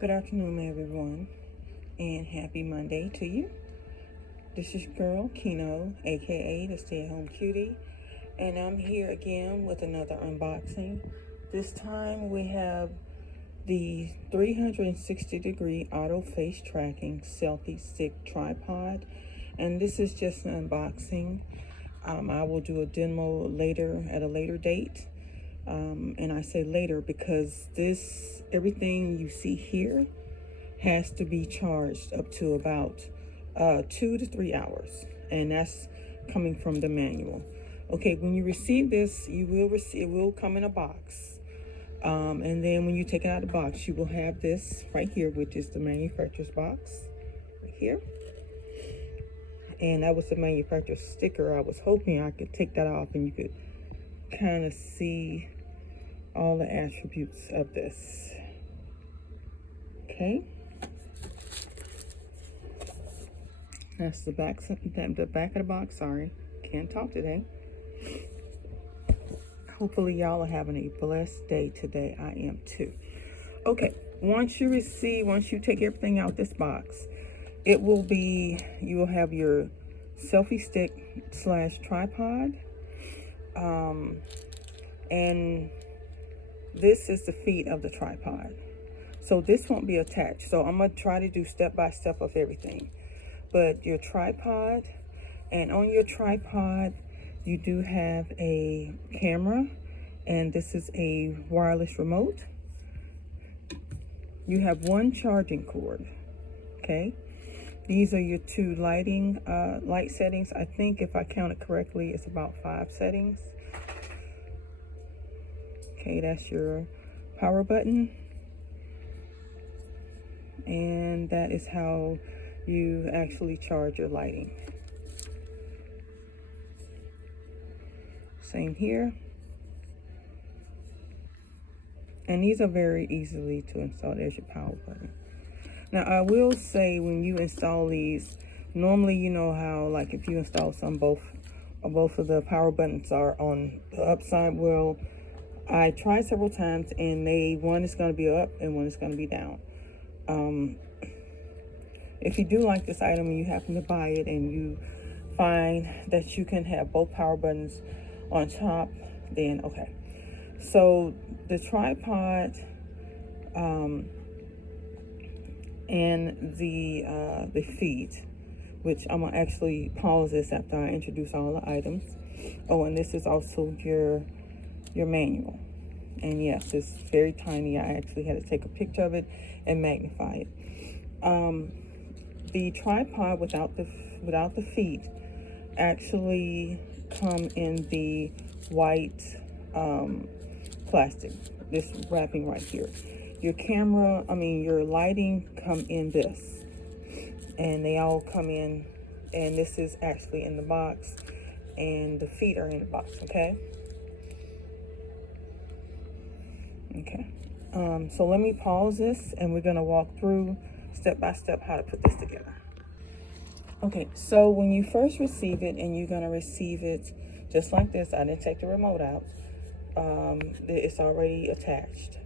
Good afternoon, everyone, and happy Monday to you. This is your girl, Kino, aka the Stay-at-Home Cutie, and I'm here again with another unboxing. This time we have the 360-degree auto face tracking selfie stick tripod, and this is just an unboxing. I will do a demo later at a later date. And I say later because everything you see here has to be charged up to about 2 to 3 hours, and that's coming from the manual. Okay, when you receive this, it will come in a box, and then when you take it out of the box, you will have this right here, which is the manufacturer's box right here, and that was the manufacturer's sticker. I was hoping I could take that off and you could kind of see all the attributes of this. Okay, that's the back of the box. Sorry, can't talk today. Hopefully y'all are having a blessed day today. I am too. Okay, once you take everything out this box, you will have your selfie stick / tripod, and this is the feet of the tripod. So this won't be attached. So I'm going to try to do step by step of everything. But your tripod, and on your tripod, you do have a camera, and this is a wireless remote. You have one charging cord, okay? These are your two light settings. I think if I counted correctly, it's about 5 settings. Okay, that's your power button, and that is how you actually charge your lighting. Same here. And these are very easily to install. There's your power button. Now I will say, when you install these, normally you know how, like, if you install both of the power buttons are on the up side. Well, I tried several times, and one is going to be up and one is going to be down. If you do like this item and you happen to buy it and you find that you can have both power buttons on top, then okay. So the tripod and the feet, which I'm gonna actually pause this after I introduce all the items. Oh, and this is also your manual, and yes, it's very tiny. I actually had to take a picture of it and magnify it. The tripod without the feet actually come in the white plastic, this wrapping right here. Your lighting come in this, and they all come in, and this is actually in the box, and the feet are in the box. Okay. So let me pause this, and we're gonna walk through step by step how to put this together. Okay, so when you first receive it, and you're gonna receive it just like this. I didn't take the remote out. It's already attached.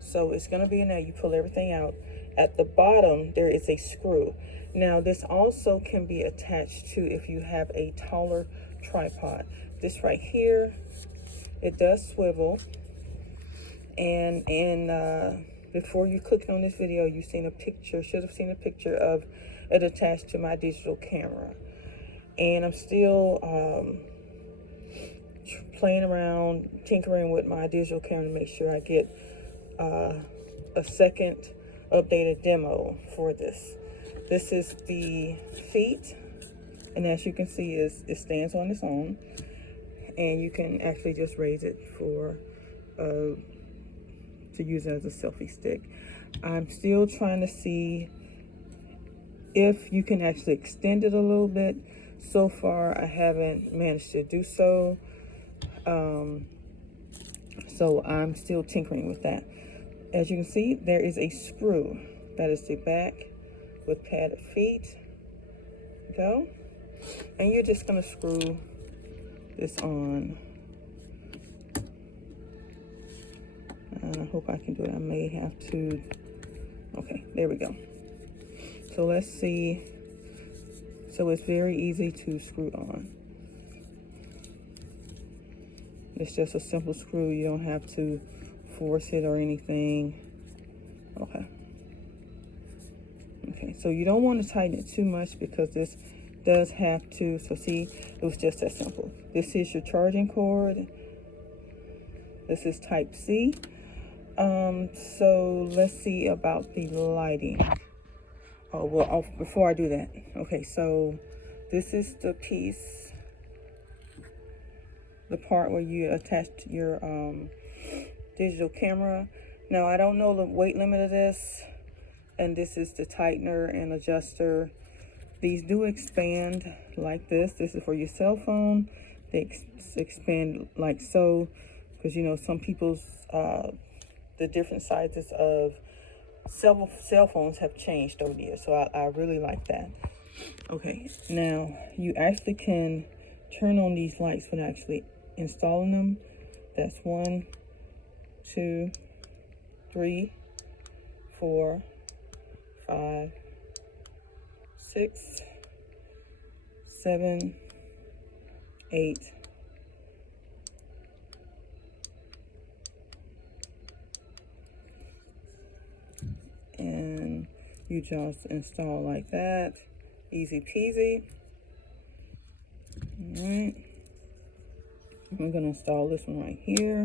So it's gonna be in there. You pull everything out. At the bottom, there is a screw. Now, this also can be attached to if you have a taller tripod. This right here, it does swivel. And before you clicked on this video, you should have seen a picture of it attached to my digital camera. And I'm still playing around, tinkering with my digital camera to make sure I get a second updated demo for this. This is the feet, and as you can see, it stands on its own, and you can actually just raise it to use it as a selfie stick. I'm still trying to see if you can actually extend it a little bit. So far, I haven't managed to do so. So I'm still tinkering with that. As you can see, there is a screw. That is the back with padded feet. Go. And you're just gonna screw this on. And I hope I can do it. I may have to Okay, there we go. So let's see. So it's very easy to screw on. It's just a simple screw. You don't have to force it or anything. Okay. Okay, so you don't want to tighten it too much because this does have to, so see, it was just that simple. This is your charging cord. This is type C. So let's see about the lighting. Oh, well, before I do that, okay, so this is the piece, the part where you attach your digital camera. Now, I don't know the weight limit of this, and this is the tightener and adjuster. These do expand like this. This is for your cell phone. They expand like so, because you know some people's the different sizes of cell phones have changed over the years, so I really like that. Okay, now you actually can turn on these lights when actually installing them. That's 1, 2, 3, 4, 5, 6, 7, 8, and you just install like that. Easy peasy. All right. I'm gonna install this one right here.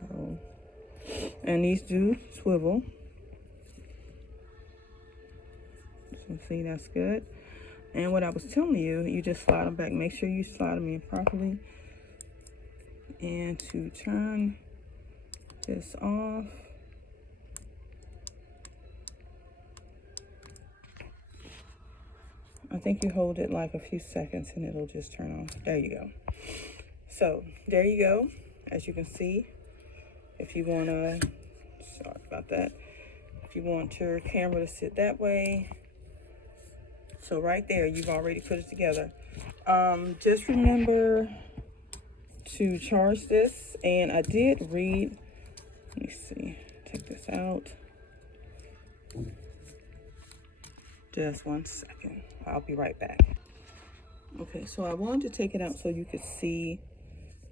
So, and these do swivel. So see, that's good. And what I was telling you, you just slide them back. Make sure you slide them in properly. And to turn this off, I think you hold it like a few seconds and it'll just turn off. There you go. So there you go. As you can see, if you want to, sorry about that, if you want your camera to sit that way, so right there, you've already put it together. Just remember to charge this, and I did read, let me see, take this out. Just 1 second. I'll be right back. Okay, so I wanted to take it out so you could see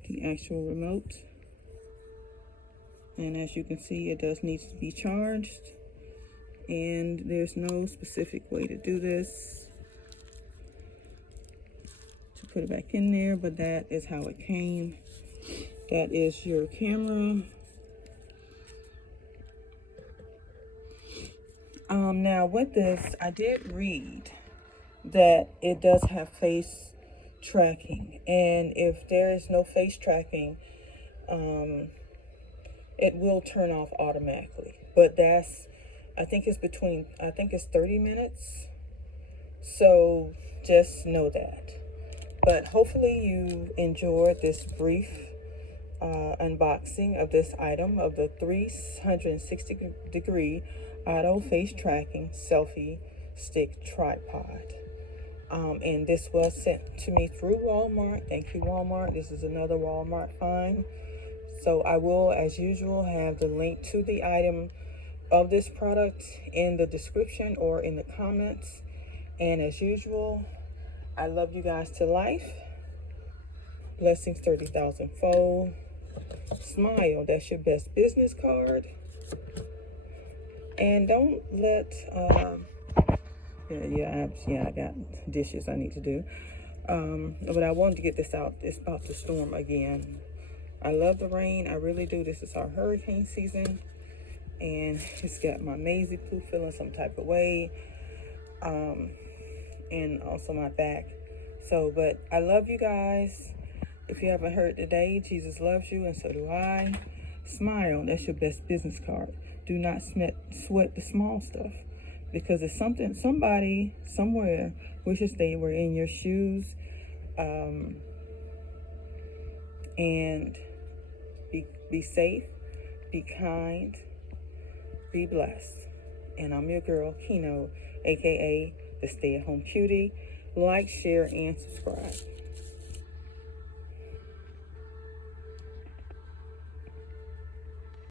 the actual remote. And as you can see, it does need to be charged. And there's no specific way to do this, to put it back in there, but that is how it came. That is your camera. Now with this, I did read that it does have face tracking, and if there is no face tracking, it will turn off automatically. But that's, I think it's 30 minutes. So just know that. But hopefully you enjoyed this brief unboxing of this item, of the 360-degree auto face tracking selfie stick tripod. And this was sent to me through Walmart. Thank you, Walmart. This is another Walmart find. So I will, as usual, have the link to the item of this product in the description or in the comments. And as usual, I love you guys to life. Blessings 30,000 fold. Smile, that's your best business card. And don't let, I got dishes I need to do. But I wanted to get this out. It's about to storm again. I love the rain, I really do. This is our hurricane season. And it's got my Maisie Poo feeling some type of way. And also my back. So, but I love you guys. If you haven't heard today, Jesus loves you and so do I. Smile, that's your best business card. Do not sweat the small stuff, because it's somebody somewhere wishes they were in your shoes. And be safe, be kind, be blessed. And I'm your girl, Kino, aka the Stay at Home Cutie. Like, share, and subscribe.